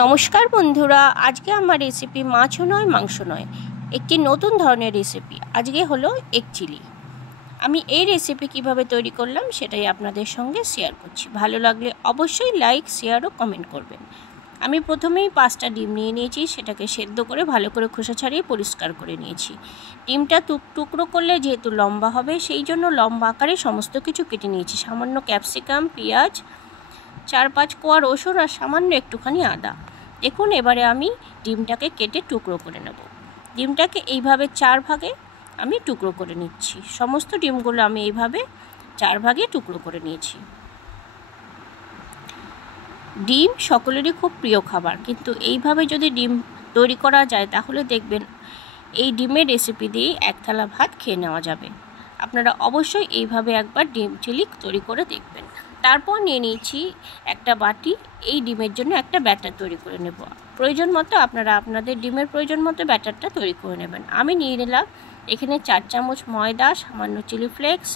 নমস্কার বন্ধুরা, আজকে আমার রেসিপি মাছও নয় মাংস নয়, একটি নতুন ধরনের রেসিপি। আজকে হলো এগ চিলি। আমি এই রেসিপি কিভাবে তৈরি করলাম সেটাই আপনাদের সঙ্গে শেয়ার করছি। ভালো লাগলে অবশ্যই লাইক, শেয়ার ও কমেন্ট করবেন। আমি প্রথমেই 5টা ডিম নিয়ে নিয়েছি, সেটাকে সেদ্ধ করে ভালো করে খোসা ছাড়িয়ে পরিষ্কার করে নিয়েছি। ডিমটা টুকরো করলে যেহেতু লম্বা হবে, সেই জন্য লম্বা আকারে সমস্ত কিছু কেটে নিয়েছি। সামান্য ক্যাপসিকাম, পেঁয়াজ, 4-5 কোয়া রসুন আর সামান্য একটুখানি আদা। দেখুন, এবারে আমি ডিমটাকে কেটে টুকরো করে নেব। ডিমটাকে এইভাবে 4 ভাগে আমি টুকরো করে নিচ্ছি। সমস্ত ডিমগুলো আমি এইভাবে 4 ভাগে টুকরো করে নিয়েছি। ডিম সকলেরই খুব প্রিয় খাবার, কিন্তু এইভাবে যদি ডিম তৈরি করা যায় তাহলে দেখবেন এই ডিমের রেসিপি দিয়েই 1 থালা ভাত খেয়ে নেওয়া যাবে। আপনারা অবশ্যই এইভাবে একবার ডিম চিলি তৈরি করে দেখবেন। তারপর নিয়ে নিয়েছি একটা বাটি। এই ডিমের জন্য একটা ব্যাটার তৈরি করে নেব। প্রয়োজন মতো আপনারা আপনাদের ডিমের প্রয়োজন মতো ব্যাটারটা তৈরি করে নেবেন। আমি নিয়ে নিলাম এখানে 4 চামচ ময়দা, সামান্য chilli flakes,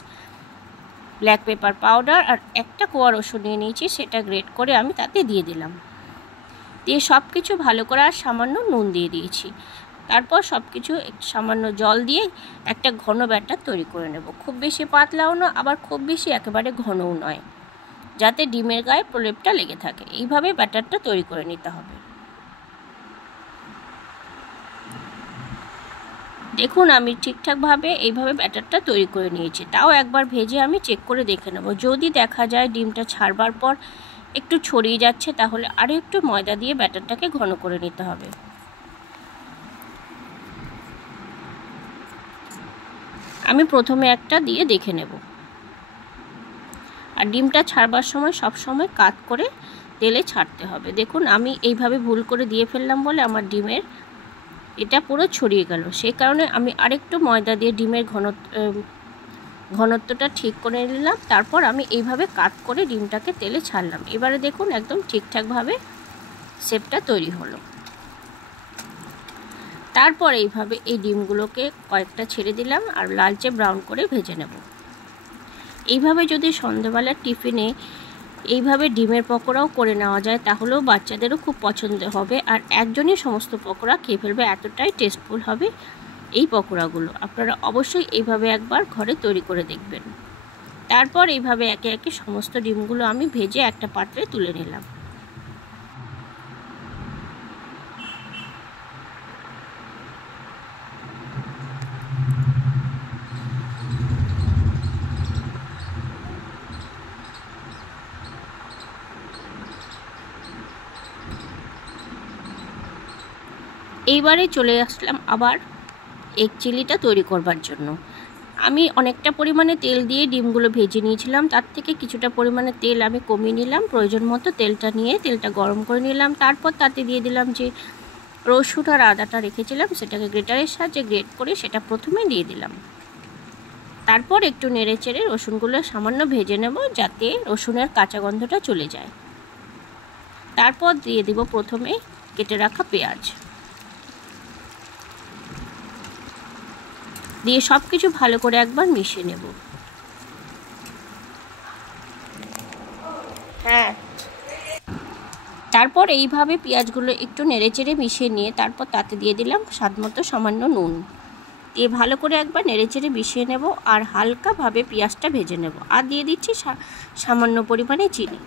black pepper powder আর একটা কোয়া রসুন নিয়ে নিয়েছি, সেটা গ্রেট করে আমি তাতে দিয়ে দিলাম। দিয়ে সব কিছু ভালো করে আর সামান্য নুন দিয়ে দিয়েছি। তারপর সব কিছু সামান্য জল দিয়ে একটা ঘন ব্যাটার তৈরি করে নেব। খুব বেশি পাতলাও না, আবার খুব বেশি একেবারে ঘনও নয়, যাতে ডিমের গায়ে প্রলেপটা লেগে থাকে। এইভাবে ব্যাটারটা তৈরি করে নিতে হবে। দেখুন, আমি ঠিকঠাকভাবে এইভাবে ব্যাটারটা তৈরি করে নিয়েছি। তাও একবার ভেজে আমি চেক করে দেখে নেব। যদি দেখা যায় ডিমটা ছাড়বার পর একটু ছড়িয়ে যাচ্ছে, তাহলে আরও একটু ময়দা দিয়ে ব্যাটারটাকে ঘন করে নিতে হবে। আমি প্রথমে একটা দিয়ে দেখে নেব। আর ডিমটা ছাড়বার সময় সব সময় কাত করে তেলে ছাড়তে হবে। দেখুন, আমি এইভাবে ভুল করে দিয়ে ফেললাম বলে আমার ডিমের এটা পুরো ছড়িয়ে গেল। সেই কারণে আমি আরেকটু ময়দা দিয়ে ডিমের ঘনত্বটা ঠিক করে নিলাম। তারপর আমি এইভাবে কাট করে ডিমটাকে তেলে ছাড়লাম। এবারে দেখুন, একদম ঠিকঠাকভাবে শেপটা তৈরি হলো। তারপর এইভাবে এই ডিমগুলোকে কয়েকটা ছেড়ে দিলাম আর লালচে ব্রাউন করে ভেজে নেব। এইভাবে যদি সন্ধ্যাবেলার টিফিনে এইভাবে ডিমের পকোড়াও করে নেওয়া যায়, তাহলেও বাচ্চাদেরও খুব পছন্দ হবে আর একজনই সমস্ত পকোড়া খেয়ে ফেলবে, এতটাই টেস্টফুল হবে এই পকোড়াগুলো। আপনারা অবশ্যই এইভাবে একবার ঘরে তৈরি করে দেখবেন। তারপর এইভাবে একে একে সমস্ত ডিমগুলো আমি ভেজে একটা পাত্রে তুলে নিলাম। এইবারে চলে আসলাম আবার এগ চিলিটা তৈরি করবার জন্য। আমি অনেকটা পরিমাণে তেল দিয়ে ডিমগুলো ভেজে নিয়েছিলাম, তার থেকে কিছুটা পরিমাণে তেল আমি কমিয়ে নিলাম। প্রয়োজন মতো তেলটা নিয়ে তেলটা গরম করে নিলাম। তারপর তাতে দিয়ে দিলাম যে রসুন আর আদাটা রেখেছিলাম, সেটাকে গ্রেটারের সাহায্যে গ্রেট করে সেটা প্রথমে দিয়ে দিলাম। তারপর একটু নেড়ে চেড়ে রসুনগুলো সামান্য ভেজে নেব, যাতে রসুনের কাঁচা গন্ধটা চলে যায়। তারপর দিয়ে দেব প্রথমে কেটে রাখা পেঁয়াজ, দিয়ে সব কিছু ভালো করে একবার মিশিয়ে নেব। তারপর এইভাবে পেঁয়াজগুলো একটু নেড়েচেড়ে মিশিয়ে নিয়ে তারপর তাতে দিয়ে দিলাম স্বাদমতো সামান্য নুন, দিয়ে ভালো করে একবার নেড়েচেড়ে মিশিয়ে নেব আর হালকাভাবে পেঁয়াজটা ভেজে নেব। আর দিয়ে দিচ্ছি সামান্য পরিমাণে চিনি।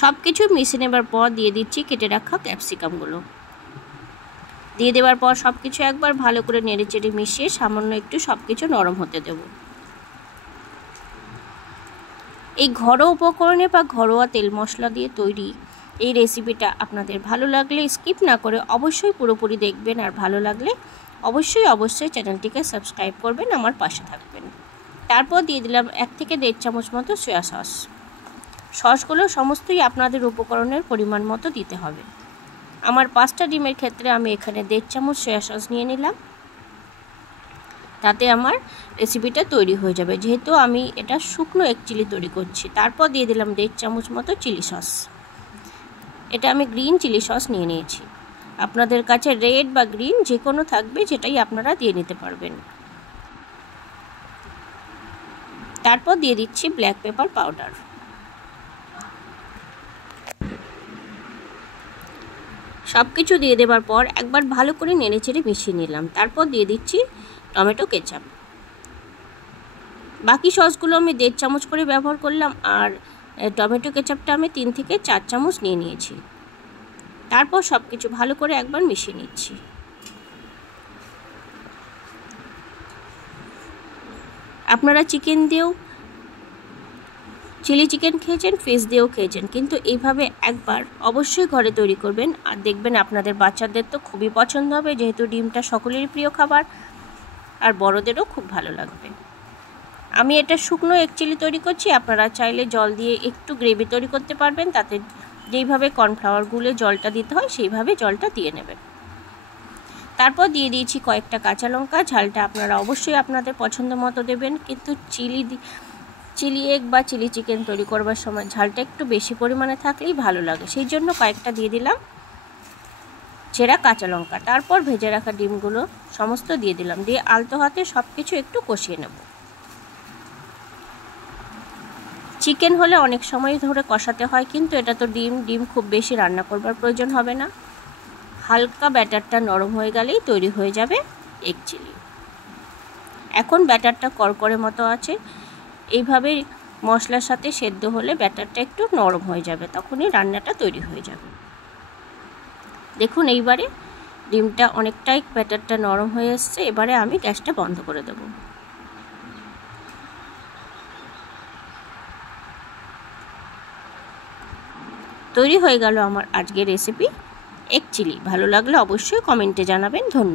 সব কিছু মিশিয়ে নেবার পর দিয়ে দিচ্ছি কেটে রাখা ক্যাপসিকামগুলো। দিয়ে দেওয়ার পর সব কিছু একবার ভালো করে নেড়েচেড়ে মিশিয়ে সামান্য একটু সব কিছু নরম হতে দেব। এই ঘরোয়া উপকরণে বা ঘরোয়া তেল মশলা দিয়ে তৈরি এই রেসিপিটা আপনাদের ভালো লাগলে স্কিপ না করে অবশ্যই পুরোপুরি দেখবেন, আর ভালো লাগলে অবশ্যই চ্যানেলটিকে সাবস্ক্রাইব করবেন, আমার পাশে থাকবেন। তারপর দিয়ে দিলাম 1 থেকে 1.5 চামচ মতো সয়া সস। সসগুলো সমস্তই আপনাদের উপকরণের পরিমাণ মতো দিতে হবে। আমার 5টা ডিমের ক্ষেত্রে আমি এখানে 1.5 চামচ সয়া সস নিয়ে নিলাম, তাতে আমার রেসিপিটা তৈরি হয়ে যাবে, যেহেতু আমি এটা শুকনো এগ চিলি তৈরি করছি। তারপর দিয়ে দিলাম 1.5 চামচ মতো চিলি সস। এটা আমি গ্রিন চিলি সস নিয়ে নিয়েছি। আপনাদের কাছে রেড বা গ্রিন যে কোনো থাকবে, যেটাই আপনারা দিয়ে নিতে পারবেন। তারপর দিয়ে দিচ্ছি ব্ল্যাক পেপার পাউডার। সব কিছু দিয়ে দেওয়ার পর একবার ভালো করে নেড়েচেড়ে মিশিয়ে নিলাম। তারপর দিয়ে দিচ্ছি টমেটো কেচাপ। বাকি সসগুলো আমি 1.5 চামচ করে ব্যবহার করলাম, আর টমেটো কেচাপটা আমি 3 থেকে 4 চামচ নিয়ে নিয়েছি। তারপর সব কিছু ভালো করে একবার মিশিয়ে নিচ্ছি। আপনারা চিকেন দিয়েও, চিলি চিকেন খেয়েছেন, ফিশ দিয়েও খেয়েছেন, কিন্তু এইভাবে একবার অবশ্যই ঘরে তৈরি করবেন, আর দেখবেন আপনাদের বাচ্চাদের তো খুবই পছন্দ হবে, যেহেতু ডিমটা সকলেরই প্রিয় খাবার, আর বড়দেরও খুব ভালো লাগবে। আমি এটা শুকনো এগ চিলি তৈরি করছি, আপনারা চাইলে জল দিয়ে একটু গ্রেভি তৈরি করতে পারবেন। তাতে যেইভাবে কর্নফ্লাওয়ার গুলে জলটা দিতে হয় সেইভাবে জলটা দিয়ে নেবেন। তারপর দিয়ে দিয়েছি কয়েকটা কাঁচা লঙ্কা। ঝালটা আপনারা অবশ্যই আপনাদের পছন্দ মতো দেবেন, কিন্তু চিলি এগ বা চিলি চিকেন তৈরি করবার সময় ঝালটা একটু বেশি পরিমাণে থাকলেই ভালো লাগে, সেই জন্য কয়েকটা দিয়ে দিলাম চেরা কাঁচা লঙ্কা। তারপর ভেজে রাখা ডিমগুলো সমস্ত দিয়ে দিলাম, দিয়ে আলতো হাতে সব কিছু একটু কষিয়ে নেব। চিকেন হলে অনেক সময় ধরে কষাতে হয়, কিন্তু এটা তো ডিম খুব বেশি রান্না করবার প্রয়োজন হবে না। হালকা ব্যাটারটা নরম হয়ে গেলেই তৈরি হয়ে যাবে এগ চিলি। এখন ব্যাটারটা করকরে মতো আছে, এইভাবে মশলার সাথে সেদ্ধ হলে ব্যাটারটা একটু নরম হয়ে যাবে, তখনই রান্নাটা তৈরি হয়ে যাবে। দেখুন এইবারে ডিমটা অনেকটাই ব্যাটারটা নরম হয়ে এসছে। এবারে আমি গ্যাসটা বন্ধ করে দেব। তৈরি হয়ে গেল আমার আজকের রেসিপি এগ চিলি। ভালো লাগলে অবশ্যই কমেন্টে জানাবেন। ধন্যবাদ।